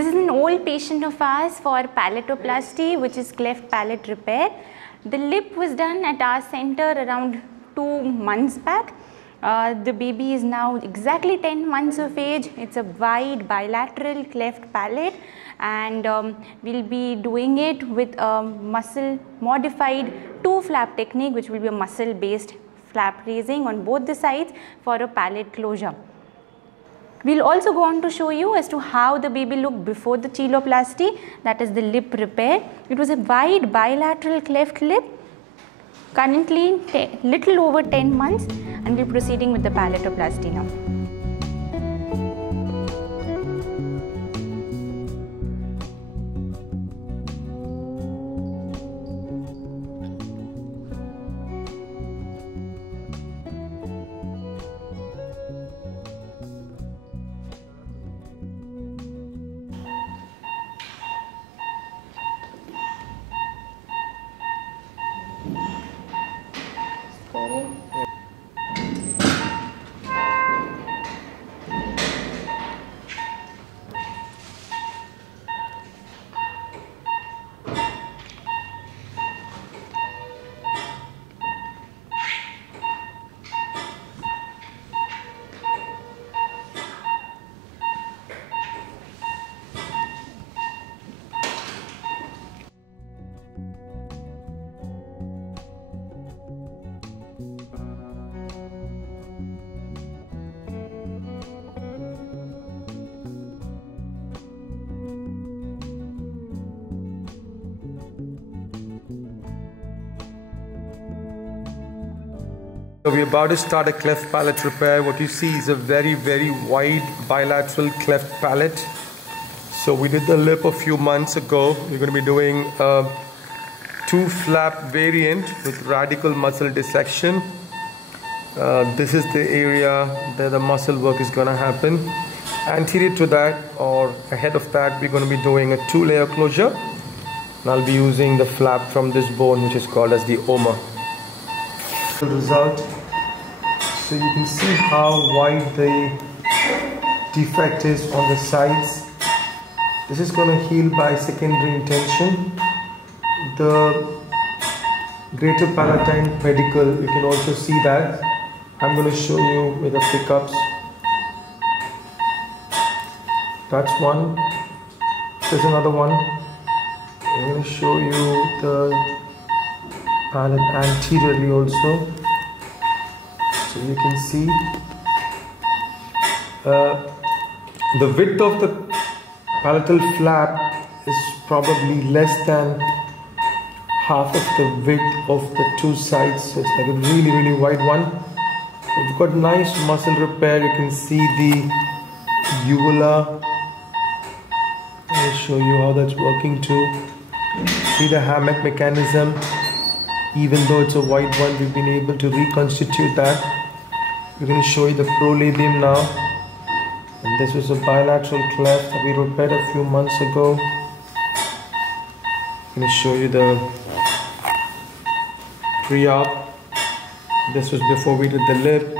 This is an old patient of ours for palatoplasty, which is cleft palate repair. The lip was done at our center around 2 months back. The baby is now exactly 10 months of age. It's a wide bilateral cleft palate, and we'll be doing it with a muscle modified 2-flap technique, which will be a muscle based flap raising on both the sides for a palate closure. We'll also go on to show you as to how the baby looked before the cheiloplasty, that is the lip repair. It was a wide bilateral cleft lip, currently little over 10 months, and we're proceeding with the palatoplasty now. So we're about to start a cleft palate repair. What you see is a very wide bilateral cleft palate. So we did the lip a few months ago. We're going to be doing a 2-flap variant with radical muscle dissection. This is the area where the muscle work is going to happen. Anterior to that, or ahead of that, we're going to be doing a 2-layer closure. And I'll be using the flap from this bone, which is called as the oma. The result, so you can see how wide the defect is on the sides. This is going to heal by secondary intention. The greater palatine pedicle, you can also see that. I'm going to show you with the pickups. That's one. There's another one. I'm going to show you the palate anteriorly also, so you can see the width of the palatal flap is probably less than half of the width of the 2 sides, so it's like a really wide one. We've got nice muscle repair. You can see the uvula. I'll show you how that's working too. See the hammock mechanism. Even though it's a wide one, we've been able to reconstitute that. We're going to show you the prolabium now. And this was a bilateral cleft that we repaired a few months ago. I'm going to show you the pre-op. This was before we did the lip.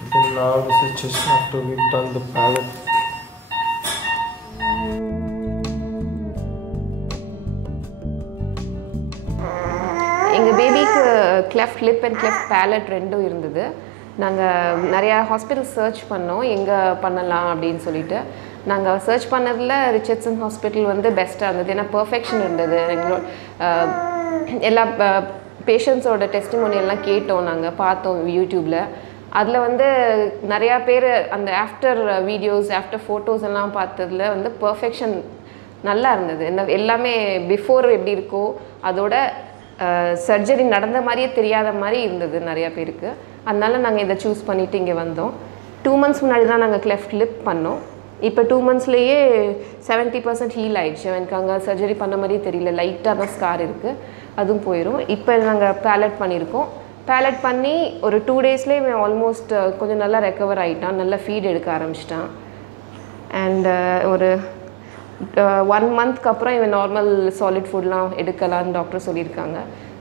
And then now this is just after we've done the palate. எங்கள் பேபிக்கு cleft lip and cleft palate ரெண்டும் இருந்தது. நாங்கள் நிறையா hospital search பண்ணோம் எங்கே பண்ணலாம் அப்படின்னு சொல்லிட்டு. நாங்கள் சர்ச் பண்ணதில் ரிச்சர்ட்சன் ஹாஸ்பிட்டல் வந்து பெஸ்ட்டாக இருந்தது. ஏன்னா பர்ஃபெக்ஷன் இருந்தது. எங்களோட எல்லா பேஷண்ட்ஸோட டெஸ்டிமோனி எல்லாம் கேட்டோம், நாங்கள் பார்த்தோம் யூடியூப்பில். அதில் வந்து நிறையா பேர் அந்த ஆஃப்டர் வீடியோஸ் ஆஃப்டர் ஃபோட்டோஸ் எல்லாம் பார்த்ததில் வந்து பர்ஃபெக்ஷன் நல்லா இருந்தது. எல்லாமே பிஃபோர் எப்படி இருக்கோ அதோட சர்ஜரி நடந்த மாதிரியே தெரியாத மாதிரி இருந்தது நிறையா பேருக்கு. அதனால நாங்கள் இதை சூஸ் பண்ணிவிட்டு இங்கே வந்தோம். 2 months முன்னாடி தான் நாங்கள் cleft lip பண்ணோம். இப்போ 2 monthsலேயே 70% ஹீல் ஆகிடுச்சு. எனக்கு அங்கே சர்ஜரி பண்ண மாதிரியே தெரியல, லைட்டாக தான் ஸ்கார் இருக்குது, அதுவும் போயிடும். இப்போ நாங்கள் பேலட் பண்ணியிருக்கோம். பேலட் பண்ணி ஒரு 2 daysலேயே இவன் ஆல்மோஸ்ட் கொஞ்சம் நல்லா ரெக்கவர் ஆகிட்டான், நல்லா ஃபீட் எடுக்க ஆரம்பிச்சிட்டான். அண்ட் ஒரு 1 monthக்கு அப்புறம் இவன் நார்மல் சாலிட் ஃபுட்லாம் எடுக்கலான்னு டாக்டர் சொல்லியிருக்காங்க.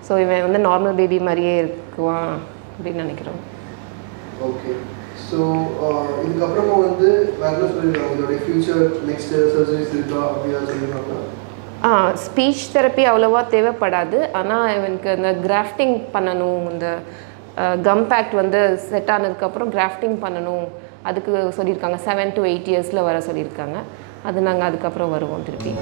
ஸோ இவன் வந்து நார்மல் பேபி மாதிரியே இருக்குவான் அப்படின்னு நினைக்கிறோம். ஓகே. ஸோ இதுக்கப்புறமா வந்து வேறு என்ன சொல்லியிருக்காங்க இதோடைய ஃபியூச்சர் நெக்ஸ்ட் சர்ஜரிஸ் இருக்கா அப்படின்னா சொல்லியிருக்காங்க. ஸ்பீச் தெரப்பி அவ்வளோவா தேவைப்படாது. ஆனால் இவனுக்கு இந்த கிராஃப்டிங் பண்ணணும், இந்த கம் பேக்ட் வந்து செட் ஆனதுக்கப்புறம் கிராஃப்டிங் பண்ணணும் அதுக்கு சொல்லியிருக்காங்க. 7 to 8 இயர்ஸில் வர சொல்லியிருக்காங்க. அது நாங்கள் அதுக்கப்புறம் வருவோம் திருப்பி.